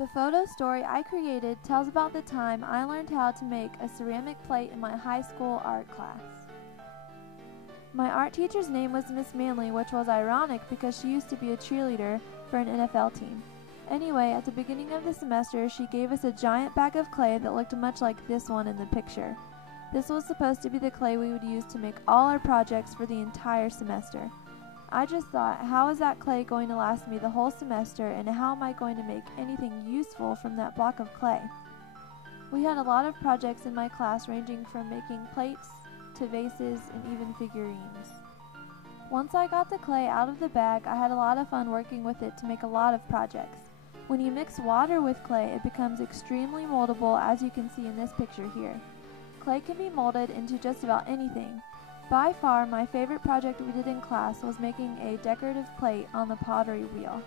The photo story I created tells about the time I learned how to make a ceramic plate in my high school art class. My art teacher's name was Miss Manley, which was ironic because she used to be a cheerleader for an NFL team. Anyway, at the beginning of the semester, she gave us a giant bag of clay that looked much like this one in the picture. This was supposed to be the clay we would use to make all our projects for the entire semester. I just thought, how is that clay going to last me the whole semester, and how am I going to make anything useful from that block of clay? We had a lot of projects in my class ranging from making plates to vases and even figurines. Once I got the clay out of the bag, I had a lot of fun working with it to make a lot of projects. When you mix water with clay, it becomes extremely moldable, as you can see in this picture here. Clay can be molded into just about anything. By far, my favorite project we did in class was making a decorative plate on the pottery wheel.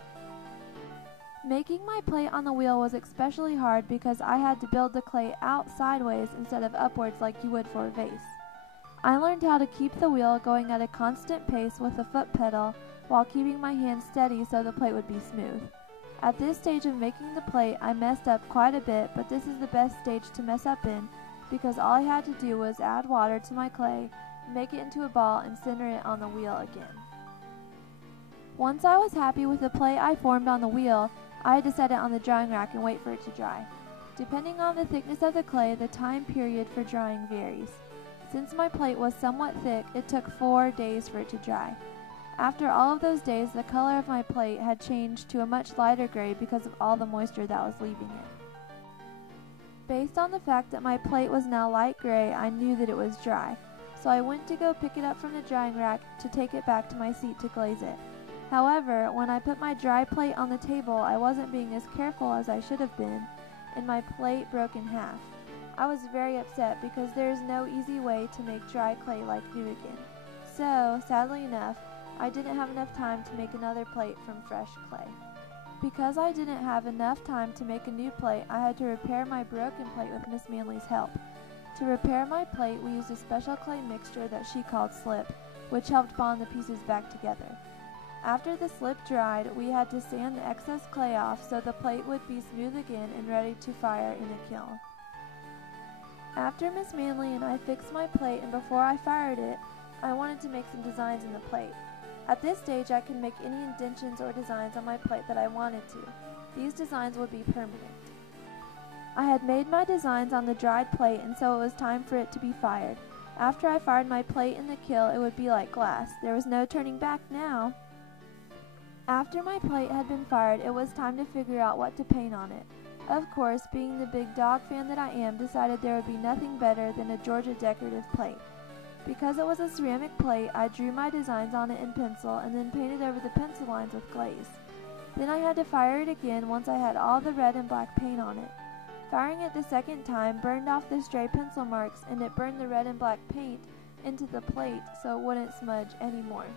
Making my plate on the wheel was especially hard because I had to build the clay out sideways instead of upwards like you would for a vase. I learned how to keep the wheel going at a constant pace with the foot pedal while keeping my hands steady so the plate would be smooth. At this stage of making the plate, I messed up quite a bit, but this is the best stage to mess up in because all I had to do was add water to my clay, make it into a ball, and center it on the wheel again. Once I was happy with the plate I formed on the wheel, I had to set it on the drying rack and wait for it to dry. Depending on the thickness of the clay, the time period for drying varies. Since my plate was somewhat thick, it took 4 days for it to dry. After all of those days, the color of my plate had changed to a much lighter gray because of all the moisture that was leaving it. Based on the fact that my plate was now light gray, I knew that it was dry, so I went to go pick it up from the drying rack to take it back to my seat to glaze it. However, when I put my dry plate on the table, I wasn't being as careful as I should have been, and my plate broke in half. I was very upset because there is no easy way to make dry clay like new again. So, sadly enough, I didn't have enough time to make another plate from fresh clay. Because I didn't have enough time to make a new plate, I had to repair my broken plate with Miss Manley's help. To repair my plate, we used a special clay mixture that she called slip, which helped bond the pieces back together. After the slip dried, we had to sand the excess clay off so the plate would be smooth again and ready to fire in the kiln. After Miss Manley and I fixed my plate, and before I fired it, I wanted to make some designs in the plate. At this stage, I could make any indentions or designs on my plate that I wanted to. These designs would be permanent. I had made my designs on the dried plate, and so it was time for it to be fired. After I fired my plate in the kiln, it would be like glass. There was no turning back now. After my plate had been fired, it was time to figure out what to paint on it. Of course, being the big dog fan that I am, decided there would be nothing better than a Georgia decorative plate. Because it was a ceramic plate, I drew my designs on it in pencil and then painted over the pencil lines with glaze. Then I had to fire it again once I had all the red and black paint on it. Firing it the second time burned off the stray pencil marks, and it burned the red and black paint into the plate so it wouldn't smudge anymore.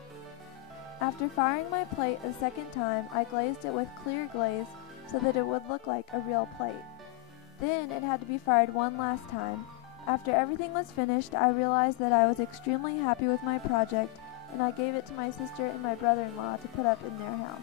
After firing my plate a second time, I glazed it with clear glaze so that it would look like a real plate. Then it had to be fired one last time. After everything was finished, I realized that I was extremely happy with my project, and I gave it to my sister and my brother-in-law to put up in their house.